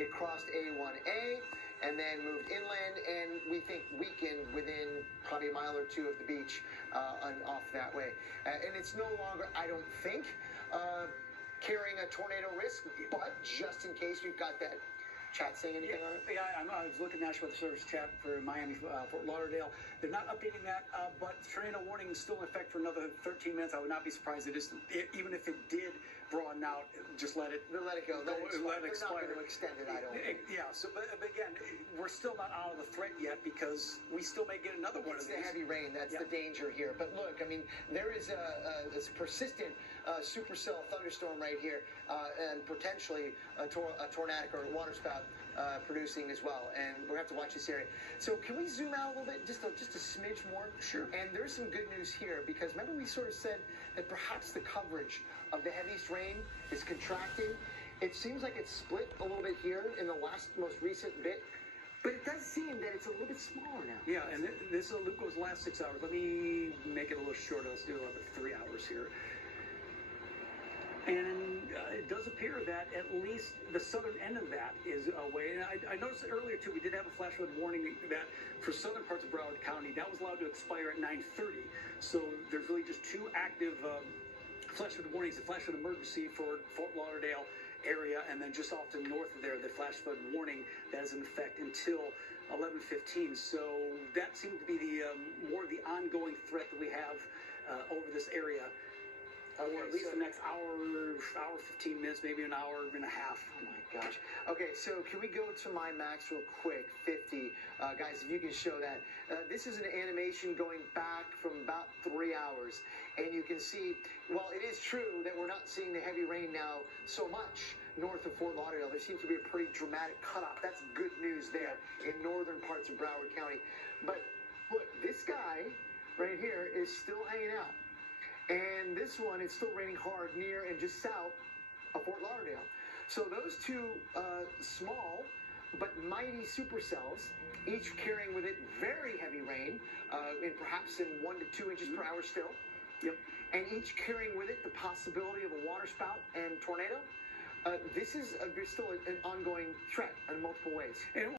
It crossed A1A and then moved inland, and we think weakened within probably a mile or two of the beach off that way. And it's no longer, I don't think, carrying a tornado risk, but just in case we've got that. Chat saying anything on it? Yeah, I was looking at National Weather Service chat for Miami, Fort Lauderdale. They're not updating that, but tornado warning is still in effect for another 13 minutes. I would not be surprised even if it did broaden out, just let it go. Let it expire. They're not going to extend it, I don't think. Yeah, so, but again, we're still not out of the threat yet because we still may get another one of these. It's the heavy rain. That's the danger here. But look, I mean, there is this persistent supercell thunderstorm right here and potentially a tornadic or a waterspout producing as well, and we're going to have to watch this area. So can we zoom out a little bit, just a smidge more? Sure. And there's some good news here, because remember we sort of said that perhaps the coverage of the heaviest rain is contracting. It seems like it's split a little bit here in the most recent bit, but it does seem that it's a little bit smaller now. Yeah, and this loop goes last 6 hours. Let me make it a little shorter. Let's do 3 hours here. And it does appear that at least the southern end of that is away. And I noticed earlier, too, we did have a flash flood warning that for southern parts of Broward County, that was allowed to expire at 9:30. So there's really just two active flash flood warnings, the flash flood emergency for Fort Lauderdale area, and then just off to the north of there, the flash flood warning that is in effect until 11:15. So that seemed to be the more of the ongoing threat that we have over this area. Or at least the next hour 15 minutes, maybe an hour and a half. Oh my gosh. Okay, so can we go to my max real quick, 50? Guys, if you can show that. This is an animation going back from about 3 hours. And you can see, well, it is true that we're not seeing the heavy rain now so much north of Fort Lauderdale. There seems to be a pretty dramatic cutoff. That's good news there in northern parts of Broward County. But look, this guy right here is still hanging out. And this one, it's still raining hard near and just south of Fort Lauderdale. So those two small but mighty supercells, each carrying with it very heavy rain, perhaps in 1 to 2 inches per hour still. Yep. And each carrying with it the possibility of a waterspout and tornado. This is still an ongoing threat in multiple ways.